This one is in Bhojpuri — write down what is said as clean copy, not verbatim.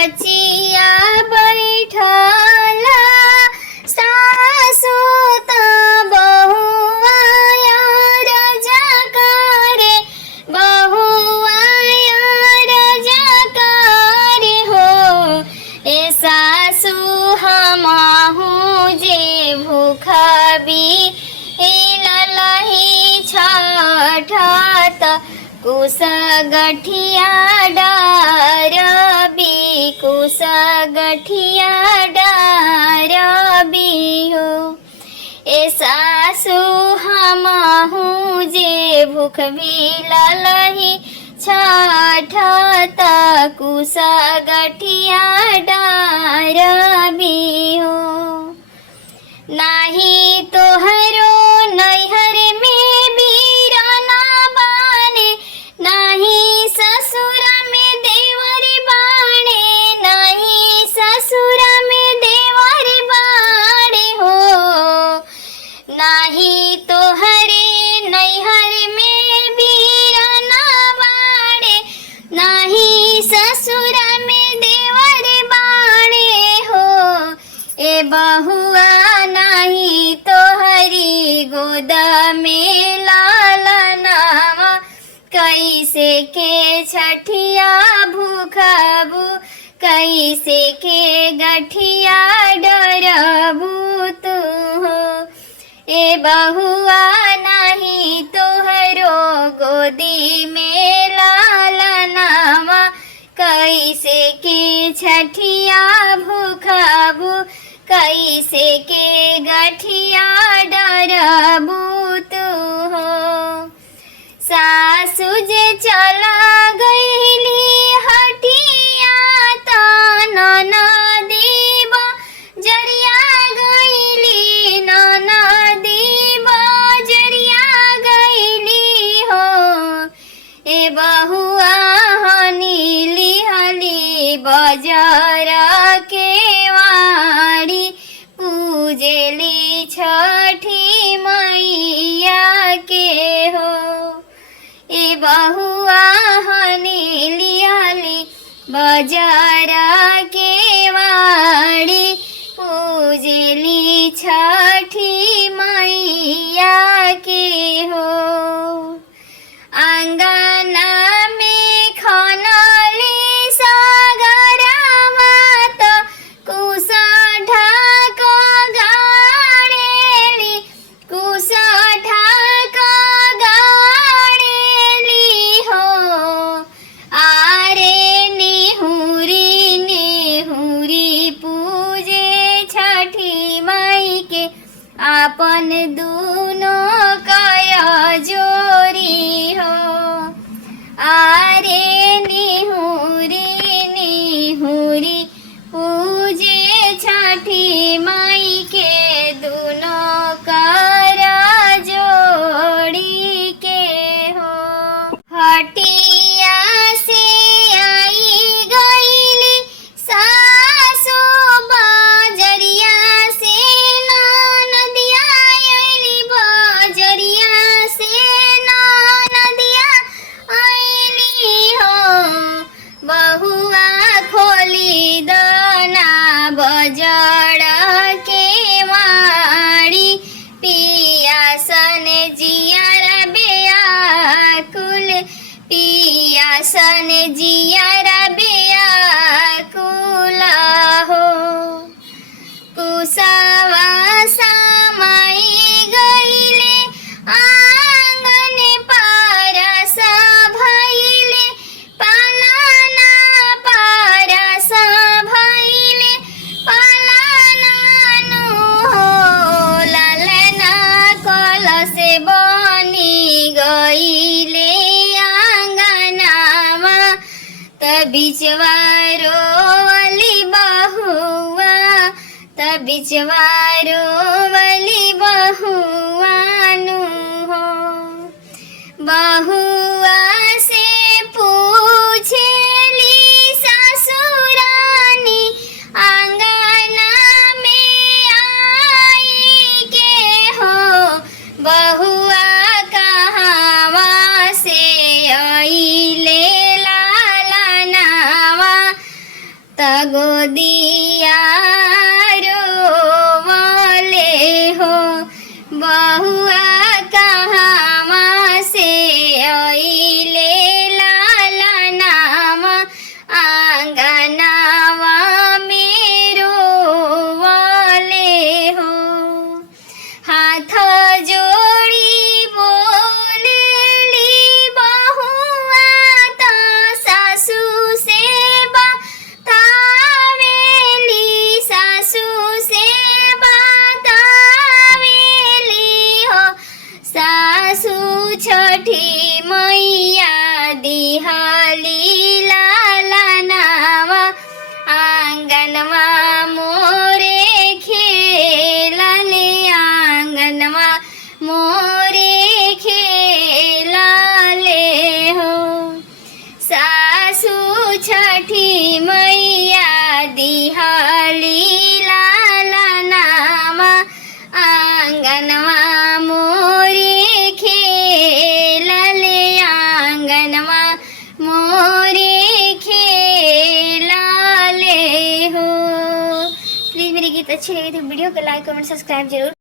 बचिया बैठला सासु त बहुआ रजा करे बहुआ रजा करे हो ए सासु हमहु जे भूखबी ललही छठत कुस गठिया डारबी कुस गठिया डारबी हो ए सासु हमहु जे भूखबी ललही छठत कुस गठिया डारबी हो नाही तोहरो नैहर में बीराना बाने नाही ससुर में देवर बाणे नाही ससुर में देवर बाणे हो नाही तोहरे नैहर में बीराना बाणे नाही ससुर में देवर बाणे हो ए बहुआ नाही तोहरी गोद में लालनावा कैसे के छठिया भूखबू कैसे के गठिया डरबू तू हो ए बहुआ नाही तोहरो गोदी में लालनावा कैसे के छठिया भूखबू कैसे के गठिया डरबू तू हो सासु जे चला गईली हटिया त ननदी बजरिया गईली ननदी बजरिया गईली हो ए बहुआ हनीली हली बजार के वाड़ी पूजेली छठी मैया के हो ए बहुआ हनीली हली बजार के वाड़ी पूजेली छठी मैया के हो आंगना में खनली सागरमा त कुस ढाक गाड़ेली कुस ढाक गाड़ेली हो आरे निहुरी निहुरी पूजे छठी माई के आपन दूनो कय जोरी हो आरे निहुरी निहुरी पूजे छठी माई के दूनो कर जोड़ी के हो हटिया से आई गईली सासु बजरिया से ननदिया आईली बजरिया से ननदिया आईली हो बहुआ खोली दना बजड़ के माड़ी पियासन जियर बेयाकुल पियासन जियर बेयाकुल हो कुसवा समाई गईले आंगन पारस भइले पालना पारस भइले पालना नु हो लालना कलश बनी गईले आंगनावा बिचवा रोवली बहुआ बिचवा रोवली बहुआ नु हो बहुआ से पूछेली ससुरानी आंगना में आई के हो बहुआ कहावा से आईले लालनावा त गोदिया रोवले हो बहुआ कहवा से अइले लाला नाम आंगनवा में रोवले हो हाथ जोड़ी बोलेली बहुआ त सासू से बतावेली सासू से बतावेली हो सासू छठी मैया दिहली लाला नावा आंगनवा मोरे खेलने आंगनवा मोरे खेलले हो सासू छठी मैया दिहली लाला नामा आंगनवा मोरे खेलले आंगनवा मोरे खेलले हो। प्लीज़ मेरी गीत अच्छी लगी तो वीडियो को लाइक कमेंट सब्सक्राइब जरूर